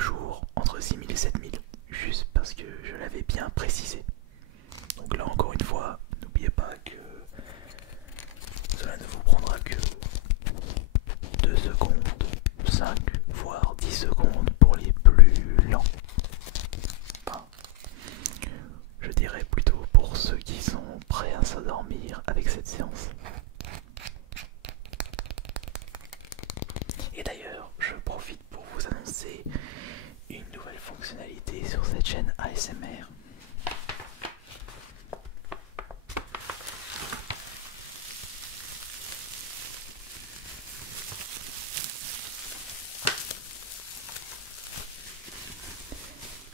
jours entre 6000 et 7000, juste parce que je l'avais bien précisé. Donc là encore une fois, n'oubliez pas que cela ne vous prendra que 2 secondes, 5 voire 10 secondes pour les plus lents. Enfin, je dirais plutôt pour ceux qui sont prêts à s'endormir avec cette séance. Et d'ailleurs, je profite pour vous annoncer une nouvelle fonctionnalité sur cette chaîne ASMR.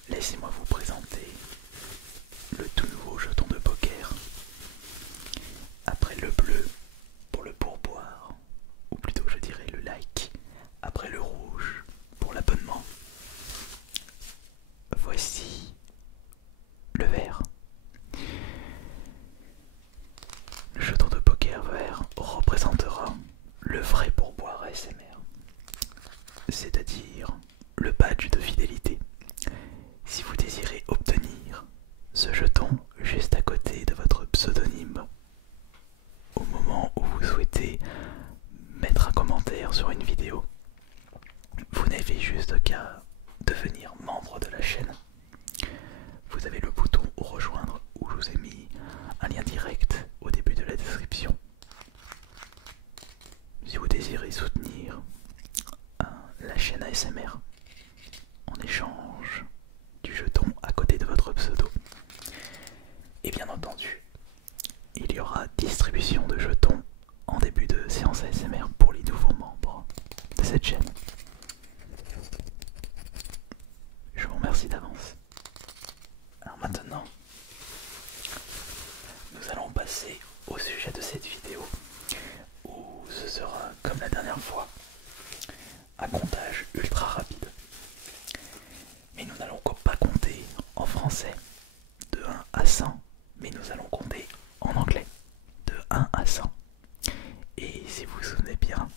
Laissez-moi vous présenter le tout nouveau jeton de poker. Après le bleu pour le pourboire, ou plutôt je dirais le like. Après le rouge pour l'abonnement. Voici le vert. Le jeton de poker vert représentera le vrai pourboire ASMR, c'est-à-dire le badge de fidélité. Si vous désirez obtenir ce jeton juste à côté de votre pseudonyme, au moment où vous souhaitez mettre un commentaire sur une vidéo, vous n'avez juste qu'à devenir membre de la chaîne. Vous avez le bouton rejoindre où je vous ai mis un lien direct au début de la description. Si vous désirez soutenir la chaîne ASMR en échange du jeton à côté de votre pseudo, et bien entendu, il y aura distribution de jetons en début de séance ASMR pour les nouveaux membres de cette chaîne. Je vous remercie d'avance. Alors maintenant, nous allons passer au sujet de cette vidéo, où ce sera, comme la dernière fois, un comptage ultra rapide. Mais nous n'allons pas compter en français de 1 à 100, mais nous allons compter en anglais de 1 à 100. Et si vous vous souvenez bien,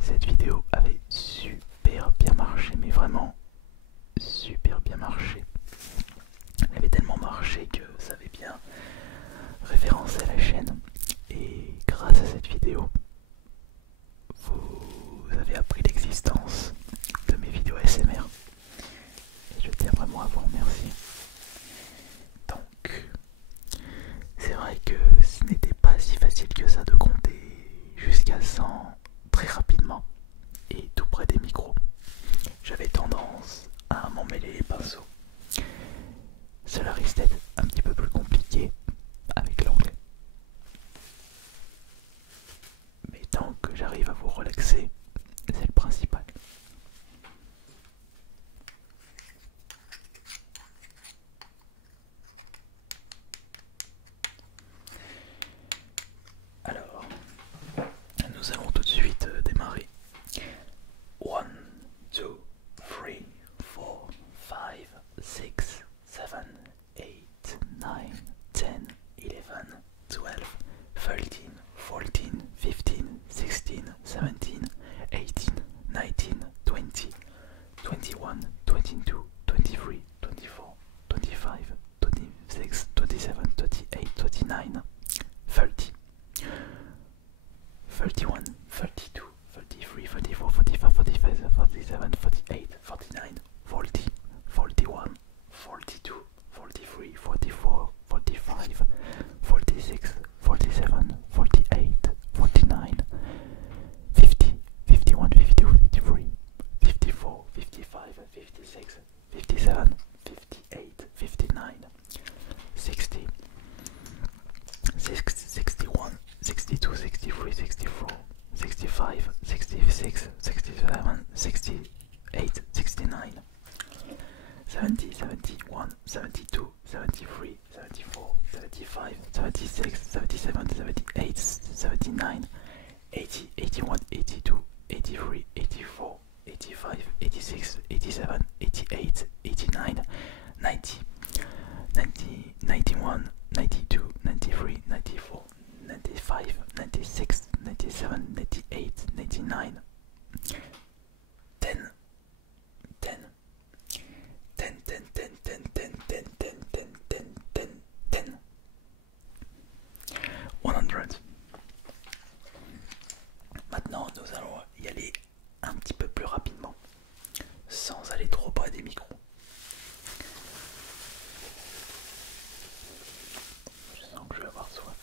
cette vidéo avait super bien marché, mais vraiment super bien marché. Elle avait tellement marché que ça avait bien référencé la chaîne. Et grâce à cette vidéo, vous avez appris l'existence de mes vidéos ASMR. Et je tiens vraiment à vous remercier. Donc, c'est vrai que ce n'était pas si facile que ça de compter jusqu'à 100 très rapidement et tout près des micros. J'avais tendance à m'en mêler les pinceaux. Cela risque d'être un petit peu plus compliqué avec l'anglais. Mais tant que j'arrive à vous relaxer, c'est le principal. Alors, nous allons tout de suite démarrer. 1, 2, 3, 4, 5, 6, 7, 8, 9, 10, 11, 12, 13, 14, 15, 16, 17, 18, 19, 20, 21, 22, 23, 24, 25, 26, 27, 28, 29, 30, 31, 32, 33, 34, 45, 46, 47, 48, 49, 40, 41, 42, 43, 44, 45, 46, 47, 48, 49, 50, 51, 52, 53, 54, 55, 56, 57, 58, 59, 60, 61, 62, 63, 64, 65, 66, 67, 68, 69, 70, 71, 72, 73, 74, 75, 76, 77, 78, 79, 80, 81, 82, 83, 84, 85, 86, 87, 88, 89, 90, 90, 91, 92, 93, 94, 95, 96, 97, 98, 99, 10, 10, aller trop près des micros. Je sens que je vais avoir soif.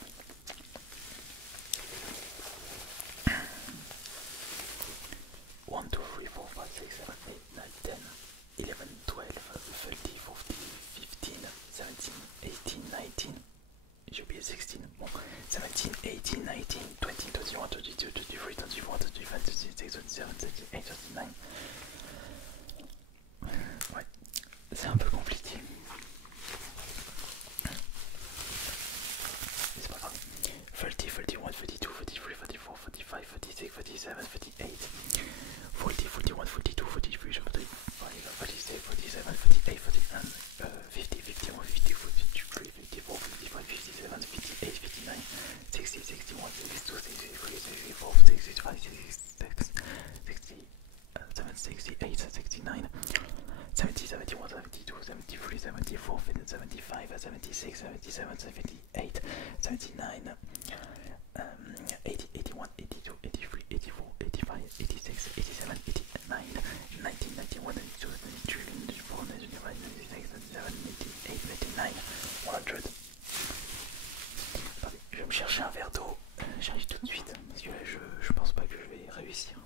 1, 2, 3, 4, 5, 6, 7, 8, 9, 10, 11, 12, 13, 14, 15, 17, 18, 19. J'ai oublié 16. Bon, 17, 18, 19, 20, 21, 22, 23, 24, 25, 26, 27, 28, 29. Ouais, c'est un peu compliqué. C'est pas grave. 30, 31, 32, 33, 34, 45, 46, 47, 48, 40, 41, 42, 43, 45, 46, 47, 48, 49, 50, 51, 52, 53, 54, 55, 57, 58, 59, 60, 61, 62, 63, 64, 65, 66, 67, 68, 69, 70, 71, 72, 73, 74, 75, 76, 77, 78, 79, 80, 81, 82, 83, 84, 85, 86, 87, 89, 90, 91, 92, 93, 94, 95, 96, 97, 98, 99, 100. Attendez, je vais me chercher un verre d'eau. J'arrive tout de suite parce que là je pense pas que je vais réussir.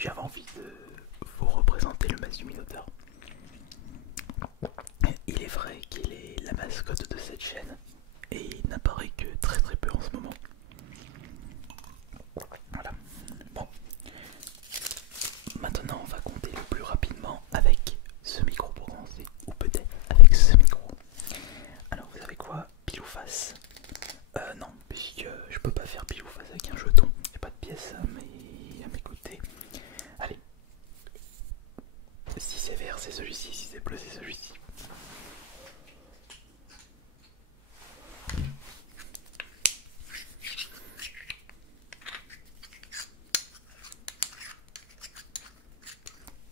J'avais envie de vous représenter le masque du Minotaure. Il est vrai qu'il est la mascotte de cette chaîne et il n'apparaît que très peu en ce moment. Voilà. Bon. Maintenant on va compter le plus rapidement avec ce micro pour commencer, ou peut-être avec ce micro. Alors vous savez quoi? Pile ou face? Non, puisque je peux pas faire pile ou face avec un jeton. Il n'y a pas de pièces à mes côtés. Allez. Si c'est vert c'est celui-ci, si c'est bleu c'est celui-ci.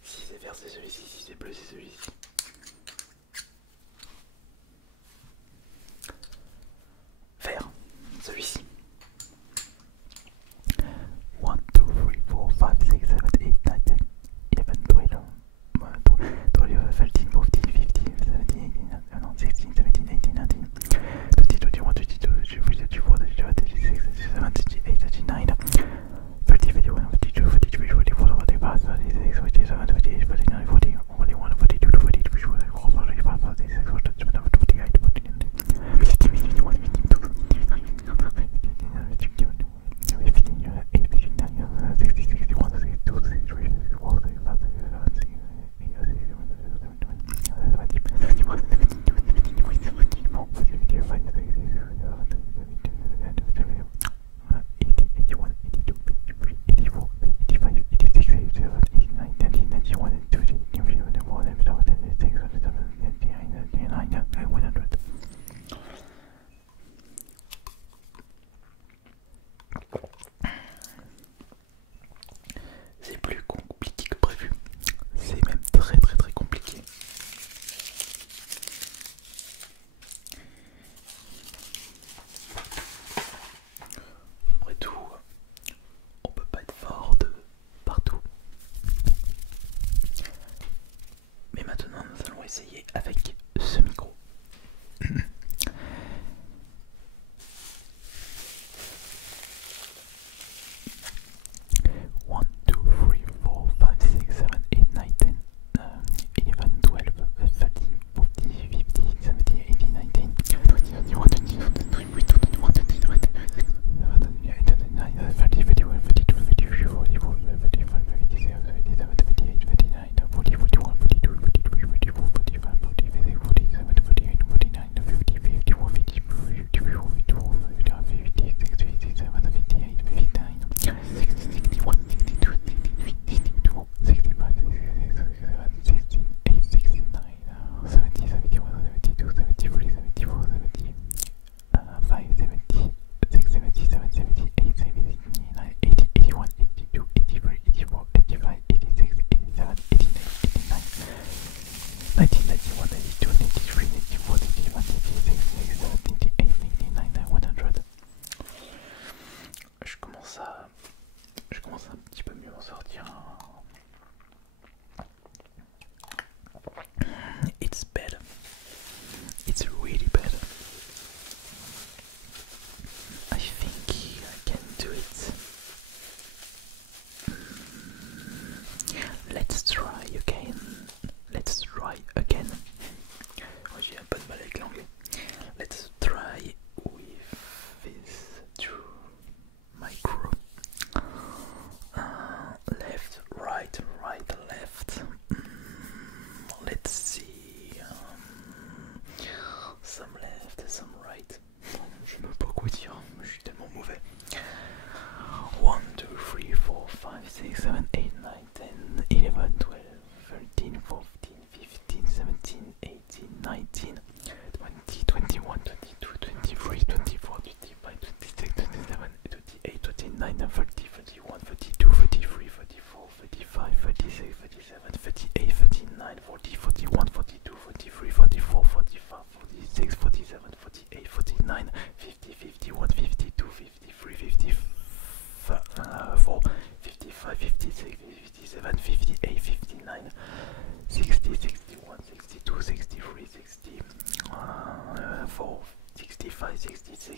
Si c'est vert c'est celui-ci, si c'est bleu c'est celui-ci. Vert, celui-ci. 1, 2, 3, 4, 5, 6, 7, 8, 9, 10, 11, 12, 13, 14, 15, 16, 17, 18, 19, 20, 21, 22, 23, 24, 26, 27, 28, 29, 30, 31, 32, 33, 34, 35, 36, 37, 38, 39, 40, 41, 42, 43, 44, 45, 46, 47, 48, 49, 50, 51, 52, c'est plus compliqué que prévu. C'est même très compliqué. Après tout, on peut pas être fort de partout. Mais maintenant, nous allons essayer avec ce micro. 1, 2, 3, 4, 5, 6, 7, 8, 9, 10, 11, 12, 13, 14, 15, 16, 17, 18, 19, 20, 21, 22, 23, 24, 25, 26, 27, 28, 29, 30, 31, 32, 33, 34, 35, 36, 37, 38, 39, 40, 41, 42, 43, 44, 45, 46, 47, 48, 49, 50, 51, 52, 53, 54, 55, 56, 57, 58, 59, 60, 61, 62, 63, 64, 65, 66, 67, 68, 69, 70, 71, 72, 73, 74, 75, 76, 77, 78, 79, 80, 81, 82, 83, 84, 85, 86, 87, 88, 89, 90, 91, 92, 93, 94, 95, 96, 97, 98, 99, 100.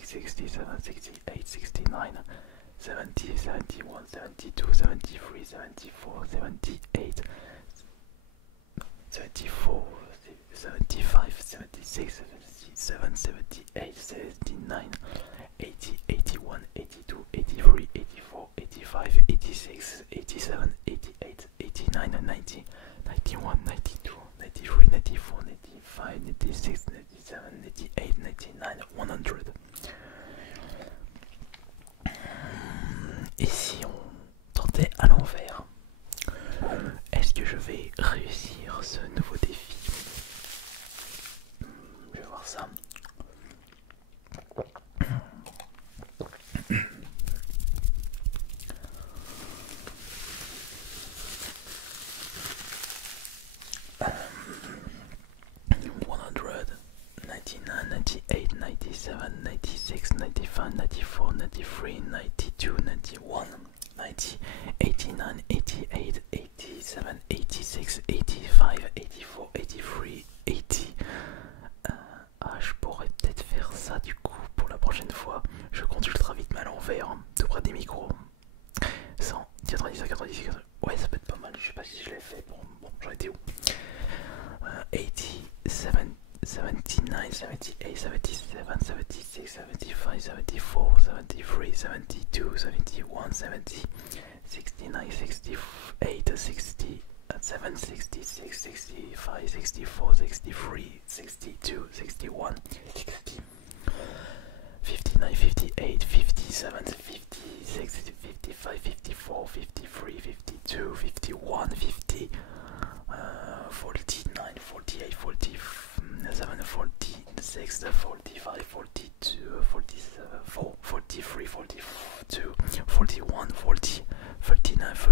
67, 68, 69, 70, 71, 72, 73, 74, 78, 74, 75, 76, 77, 78, 79, 80, 81, 82, 83, 84, 85, 86, 87, 88, 89, 90, 91, 92, 93, 94, 95, 96, 97, 98, 99, 100. Et si on tentait à l'envers, est-ce que je vais réussir ce nouveau défi? Je vais voir ça. One hundred, 99, 98, 97, 96, 95, 94, 93, 92, 91, 90, 89, 88, 87, 86, 85, 84, 83, 80. Je pourrais peut-être faire ça du coup pour la prochaine fois. Je compte ultra vite mais à l'envers, tout près des micros. 100, 90, 90, 90. Ouais, ça peut être pas mal. Je sais pas si je l'ai fait. Bon, j'en étais où? 87, 79, 78, 77, 76, 75, 74, 73, 72, 71, 70, 69, 68, 60, 7, 66, 65, 64, 63, 62, 61, 60, 59, 58, 57, 56, 55, 54, 53, 52, 51, 50, 49, 48, 47, 46, 45, 42, 47, 43, 42, 41, 40, 39,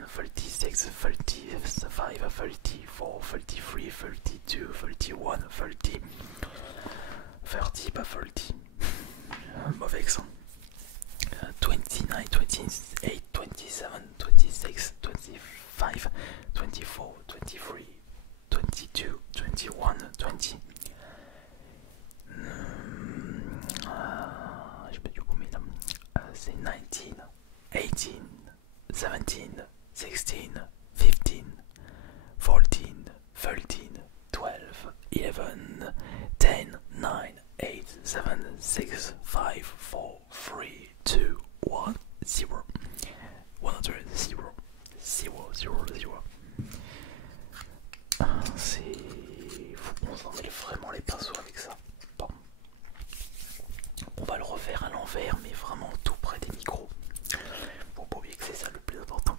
38, 37, 36, 35, 34, 33, 32, 31, 30, 30, pas 30. Mauvais accent. 29, 28, 27, 26, 25, 24, 23, 22, 21, 20. J'ai pas du coup, mais là, c'est 19, 18, 17, 16, 15, 14, 13, 12, 11, 10, 9, 8, 7, 6, 5, 4, 3, 2, 1, 0. 100, 0, 0, 0, 0. C'est fou, on s'en mêle vraiment les pinceaux avec ça. Bon. On va le refaire à l'envers, mais vraiment tout près des micros. Faut pas oublier que c'est ça le plus important.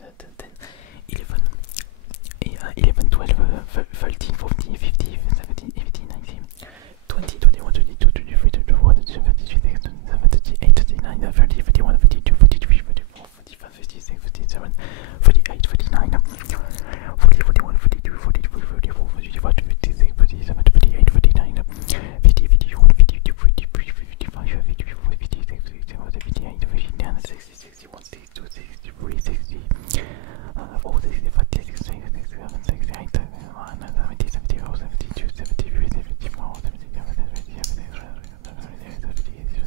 11, 12, 13, 14, 15, 17, 18, 19, 20, 21, 22, 23, 24, 25, 26, 27, 28, 29, 30, 31, 32, 33, 34, 35, 36, 37, 38, 39, 40, 41, 42, 43, 44, 45, 46, 47, 48, 49, 50, 51, 52, 53, 55, 54, 56, 57, 58, 59, 60, 61, 62, 63, 60, 4, 65, 66, 67, 68, 69, 70, 71, 72, 73, 74, 77, 80, 81, 82,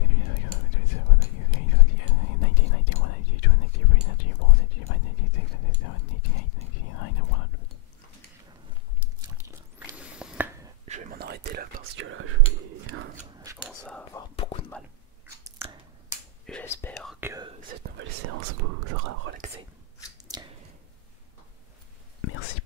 83, 84, 85, 90, 91, 92, 93, 94, 95, 96, 97, 98, 99, 100. Je vais m'en arrêter là parce que là je commence à avoir beaucoup de mal. J'espère que cette nouvelle séance vous aura relaxé. Merci